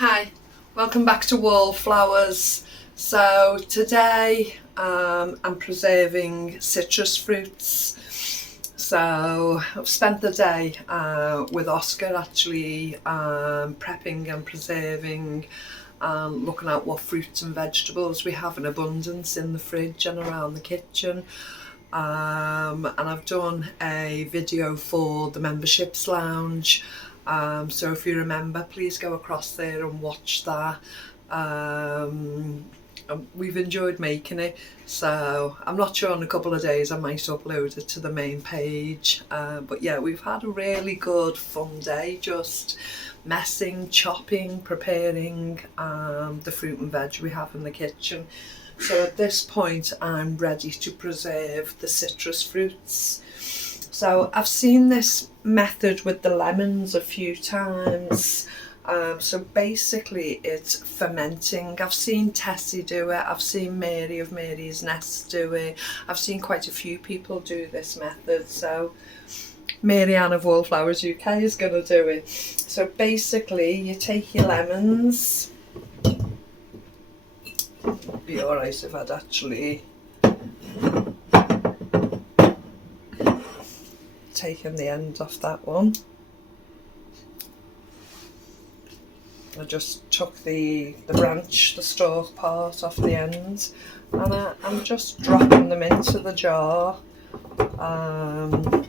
Hi, welcome back to Wallflowers. So today I'm preserving citrus fruits. So I've spent the day with Oscar actually prepping and preserving, looking at what fruits and vegetables we have in abundance in the fridge and around the kitchen. And I've done a video for the memberships lounge. So if you remember, please go across there and watch that. We've enjoyed making it, so I'm not sure in a couple of days I might upload it to the main page. But yeah, we've had a really good fun day, just messing, chopping, preparing the fruit and veg we have in the kitchen. So at this point I'm ready to preserve the citrus fruits. So I've seen this method with the lemons a few times. So basically it's fermenting. I've seen Tessie do it, I've seen Mary of Mary's Nest do it, I've seen quite a few people do this method. So Mary Ann of Wallflowers UK is going to do it. So basically you take your lemons. It'd be alright if I'd actually taken the end off that one. I just took the branch, the stalk part off the end, and I'm just dropping them into the jar and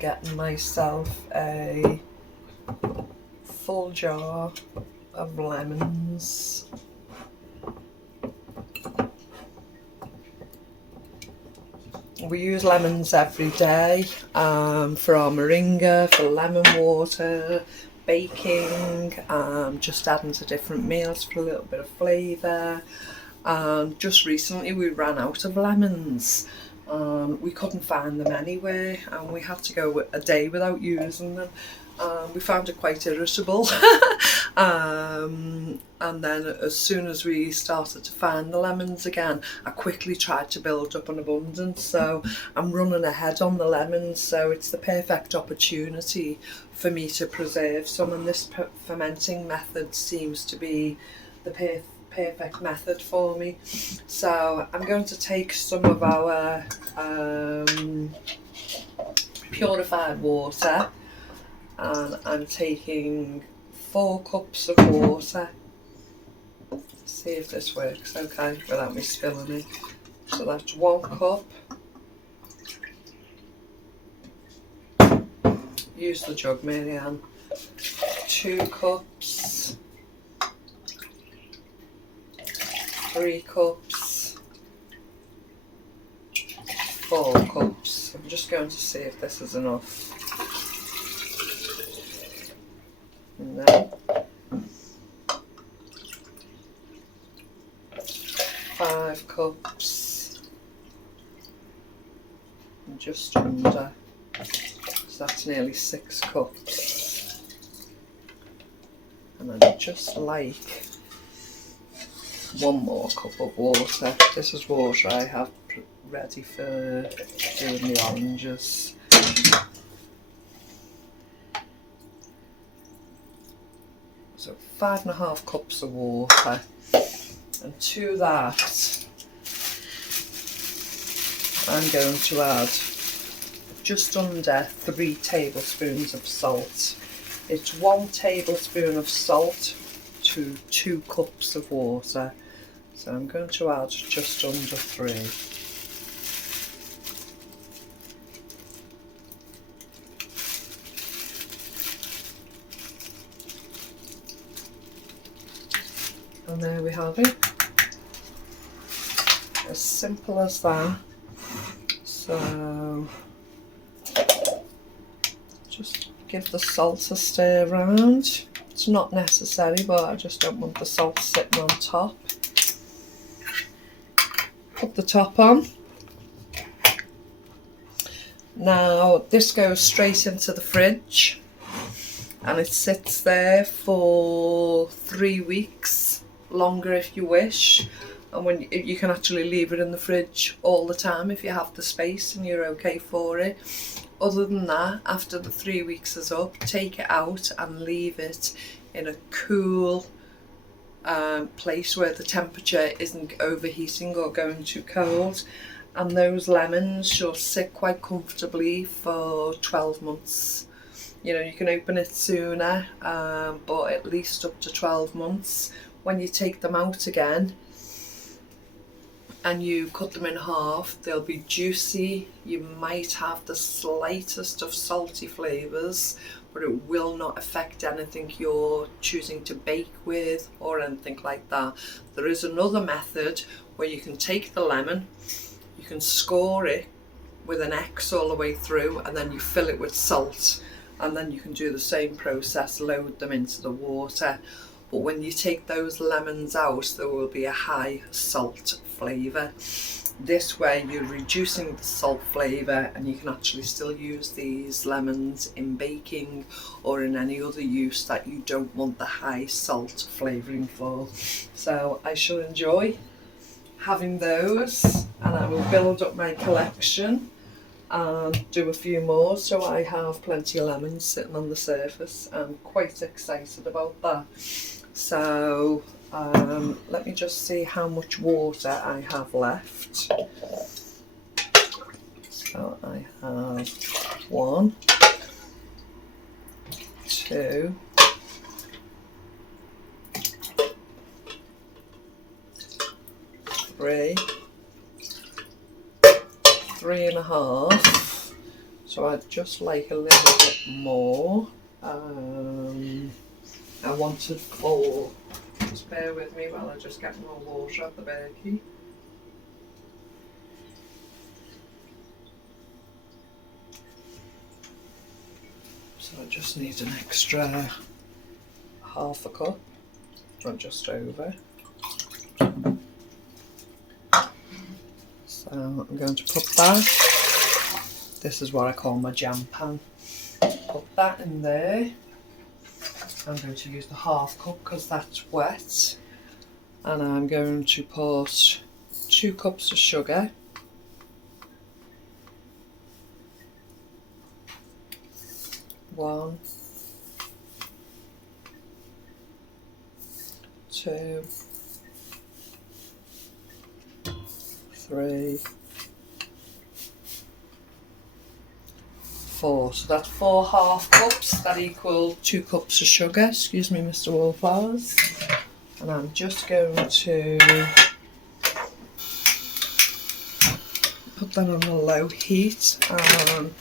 getting myself a full jar of lemons. We use lemons every day for our moringa, for lemon water, baking, just adding to different meals for a little bit of flavour. Just recently we ran out of lemons. We couldn't find them anywhere and we had to go a day without using them. We found it quite irritable. And then as soon as we started to find the lemons again, I quickly tried to build up an abundance. So I'm running ahead on the lemons, so it's the perfect opportunity for me to preserve some, and this fermenting method seems to be the perfect method for me. So I'm going to take some of our purified water, and I'm taking 4 cups of water. See if this works okay without me spilling it. So that's 1 cup. Use the jug, Mary Ann. 2 cups. 3 cups. 4 cups. I'm just going to see if this is enough. And then 5 cups, and just under, so that's nearly 6 cups. And I'd just like 1 more cup of water. This is water I have ready for doing the oranges. So 5.5 cups of water, and to that I'm going to add just under 3 tablespoons of salt. It's 1 tablespoon of salt to 2 cups of water, so I'm going to add just under 3. And there we have it, as simple as that. So just give the salt a stir around. It's not necessary, but I just don't want the salt sitting on top. Put the top on. Now this goes straight into the fridge and it sits there for 3 weeks. Longer if you wish, and when you can actually leave it in the fridge all the time if you have the space and you're okay for it. Other than that, after the 3 weeks is up, take it out and leave it in a cool place where the temperature isn't overheating or going too cold, and those lemons should sit quite comfortably for 12 months. You know, you can open it sooner, but at least up to 12 months. When you take them out again and you cut them in half, they'll be juicy. You might have the slightest of salty flavours, but it will not affect anything you're choosing to bake with or anything like that. There is another method where you can take the lemon, you can score it with an X all the way through, and then you fill it with salt, and then you can do the same process, load them into the water. But when you take those lemons out, there will be a high salt flavour. This way you're reducing the salt flavour, and you can actually still use these lemons in baking or in any other use that you don't want the high salt flavouring for. So I shall enjoy having those, and I will build up my collection and do a few more, so I have plenty of lemons sitting on the surface. I'm quite excited about that. So let me just see how much water I have left. So I have 1, 2, 3, 3.5. So I'd just like a little bit more. I wanted 4. Just bear with me while I just get more water at the Berkey. So I just need an extra half a cup, or just over. So I'm going to put that. This is what I call my jam pan. Put that in there. I'm going to use the half cup because that's wet, and I'm going to put 2 cups of sugar, 1, 2, 3, 4. So that's 4 half cups that equal 2 cups of sugar. Excuse me, Mr. Wallflowers. And I'm just going to put that on a low heat and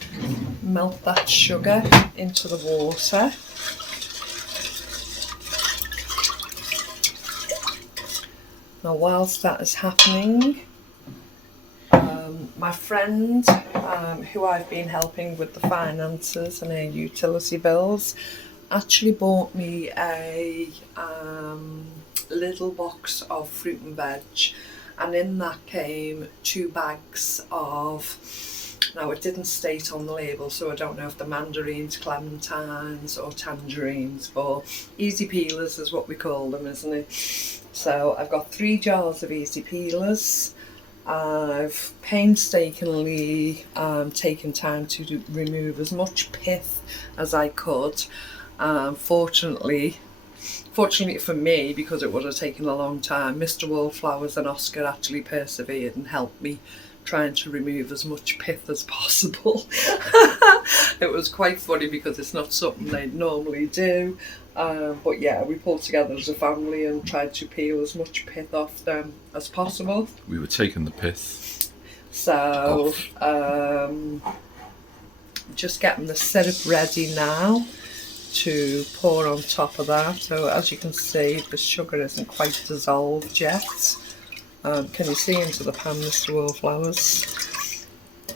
melt that sugar into the water. Now whilst that is happening, my friend who I've been helping with the finances and her utility bills actually bought me a little box of fruit and veg, and in that came 2 bags of, now it didn't state on the label, so I don't know if the mandarins, clementines or tangerines, but easy peelers is what we call them, isn't it? So I've got 3 jars of easy peelers. I've painstakingly taken time to remove as much pith as I could. Fortunately for me, because it would have taken a long time, Mr. Wallflowers and Oscar actually persevered and helped me trying to remove as much pith as possible. It was quite funny because it's not something they'd normally do. But yeah, we pulled together as a family and tried to peel as much pith off them as possible. We were taking the pith. So, just getting the syrup ready now to pour on top of that. So as you can see, the sugar isn't quite dissolved yet. Can you see into the pan, Mr. Wallflowers?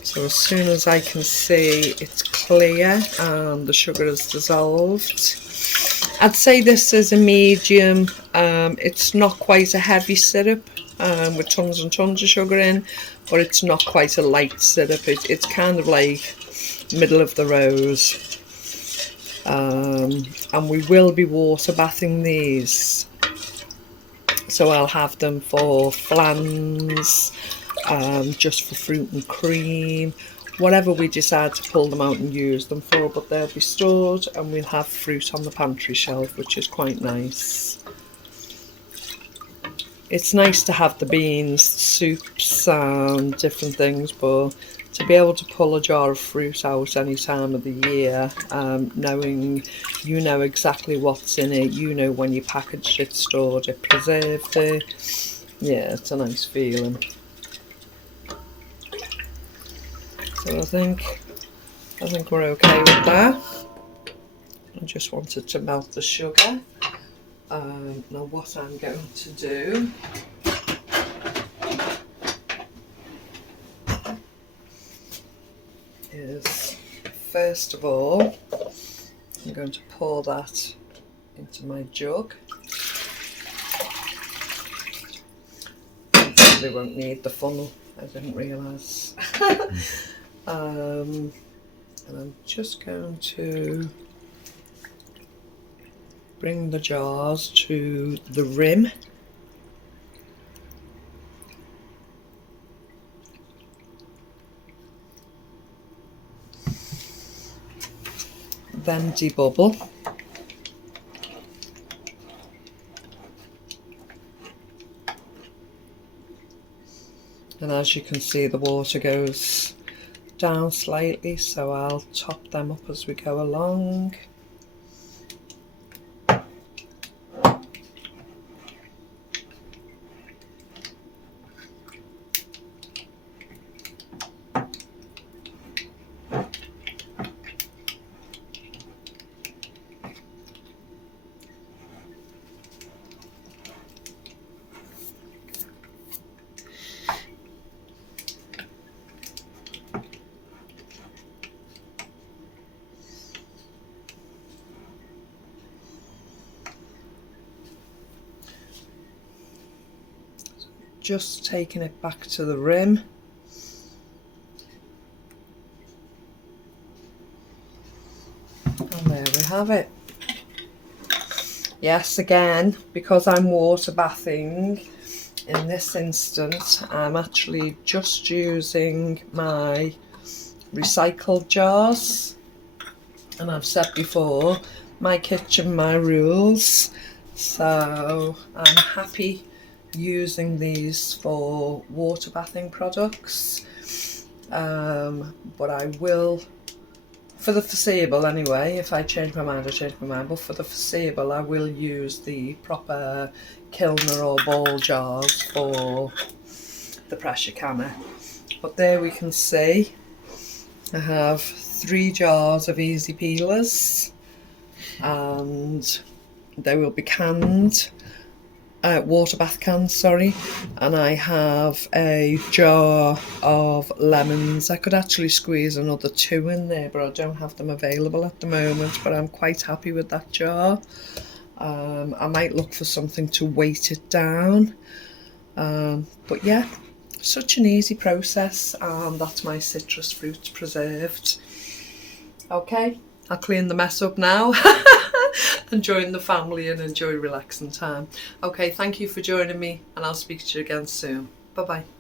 So as soon as I can see it's clear and the sugar is dissolved, I'd say this is a medium. It's not quite a heavy syrup with tons and tons of sugar in, but it's not quite a light syrup. It's kind of like middle of the road. And we will be water bathing these. So I'll have them for flans, just for fruit and cream, whatever we decide to pull them out and use them for, but they'll be stored and we'll have fruit on the pantry shelf, which is quite nice. It's nice to have the beans, soups and different things, but to be able to pull a jar of fruit out any time of the year, knowing you know exactly what's in it, you know when you packaged it, stored it, preserved it, yeah, it's a nice feeling. So I think we're okay with that. I just wanted to melt the sugar. Now what I'm going to do is, first of all, I'm going to pour that into my jug. I probably won't need the funnel, I didn't realise. And I'm just going to bring the jars to the rim. Then debubble. And as you can see, the water goes down slightly, so I'll top them up as we go along. Just taking it back to the rim. And there we have it. Yes, again, because I'm water bathing, in this instance, I'm actually just using my recycled jars. And I've said before, my kitchen, my rules. So I'm happy using these for water bathing products, but I will, for the foreseeable anyway, if I change my mind I change my mind, but for the foreseeable I will use the proper Kilner or ball jars for the pressure canner. But there we can see I have 3 jars of easy peelers and they will be canned. Water bath cans, sorry, and I have a jar of lemons. I could actually squeeze another 2 in there, but I don't have them available at the moment, but I'm quite happy with that jar. I might look for something to weight it down, but yeah, such an easy process, and that's my citrus fruits preserved. Okay, I'll clean the mess up now and join the family and enjoy relaxing time. Okay, thank you for joining me, and I'll speak to you again soon. Bye bye.